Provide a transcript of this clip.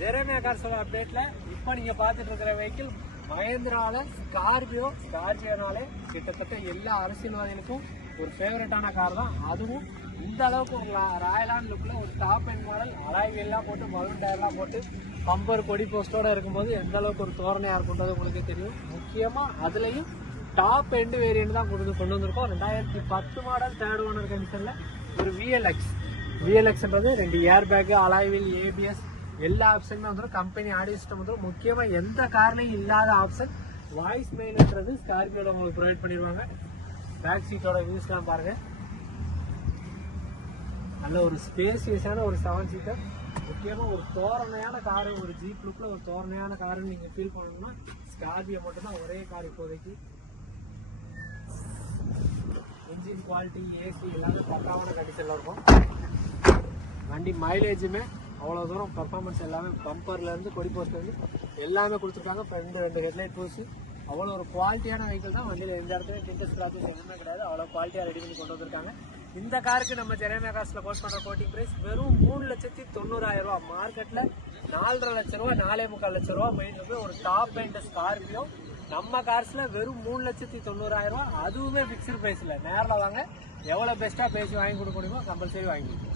Jeremiah கார்ஸோட அப்டேட்ல இப்போ நீங்க பார்த்துட்டு இருக்கிற வெஹிக்கிள் மஹேந்திரால ஸ்கார்பியோனாலே கிட்டத்தட்ட எல்லா அரசியல்வாதிகளுக்கும் ஒரு ஃபேவரட்டான கார் தான். அதுவும் இந்த அளவுக்கு ஒரு ராயலான லுக்ல ஒரு டாப் எண்ட் மாடல் அலாய் எல்லாம் போட்டு மரூன் டயர்லாம் போட்டு பம்பர் கொடி போஸ்டோட இருக்கும்போது எந்த அளவுக்கு ஒரு தோரணையா இருக்குன்றது உங்களுக்கே தெரியும். முக்கியமா அதுலயும் டாப் எண்ட் வேரியன்ட் தான் கொண்டு வந்திருக்கோம். 2010 மாடல் தேர்ட் ஓனர் கண்டிஷன்ல ஒரு விஎல்எக்ஸ்ன்றது 2 air bag, alloy wheel, ABS எல்லா ஆப்ஷனுமே வந்துடும். கம்பெனி ஆடியோ சிஸ்டம் வந்துடும். முக்கியமா எந்த கார்லையும் இல்லாத ஆப்ஷன் வாய்ஸ் மெயில்ன்றது ஸ்கார்பியோட உங்களுக்கு ப்ரொவைட் பண்ணிடுவாங்க. பேக் சீட்டோட வியூஸ்லாம் பாருங்க, நல்ல ஒரு ஸ்பேசியஸான ஒரு 7 சீட்டர். முக்கியமாக ஒரு தோரணையான காரு, ஒரு ஜீப் லுக்கில் ஒரு தோரணையான காருன்னு நீங்கள் ஃபீல் பண்ணணும்னா ஸ்கார்பியோ மட்டும்தான் ஒரே கார் இப்போதைக்கு. இன்ஜின் குவாலிட்டி, ஏசி எல்லாமே பக்காவான கண்டிஷனில் இருக்கும். வண்டி மைலேஜுமே அவ்வளோ தூரம் பர்ஃபார்மன்ஸ் எல்லாமே பம்பர்லேருந்து கொடி போஸ்ட்லேருந்து எல்லாமே கொடுத்துருக்காங்க. ஃப்ரெண்டு 2 ஹெட்லைட் போஸ்ட் அவ்வளோ ஒரு குவாலிட்டியான வெஹிக்கிள் தான். வண்டியில் எந்த இடத்துல டிண்டர் ஸ்கிராச்சஸ் எதுவுமே கிடையாது. அவ்வளோ குவாலிட்டியாக ரெடி பண்ணி கொண்டு வந்திருக்காங்க. இந்த காருக்கு நம்ம ஜெரேமியா கார்ஸ்ல கோட் பண்ற கோட்டிங் பிரைஸ் வெறும் 3,90,000 ரூபா. மார்க்கெட்ல 4,50,000 ரூபா, 4,45 லட்சம் ரூபா மெயின் இருக்கு. ஒரு டாப் எண்ட் ஸ்கார்பியோ நம்ம கார்ஸ்ல வெறும் 3,90,000 ரூபா. அதுவுமே பிக்ஸ்டு பிரைஸ்ல. நேரில் வாங்க, எவ்வளவு பெஸ்டா பேசி வாங்கி கொடுக்க முடியுமோ கம்பல்சரி வாங்கி கொடுங்க.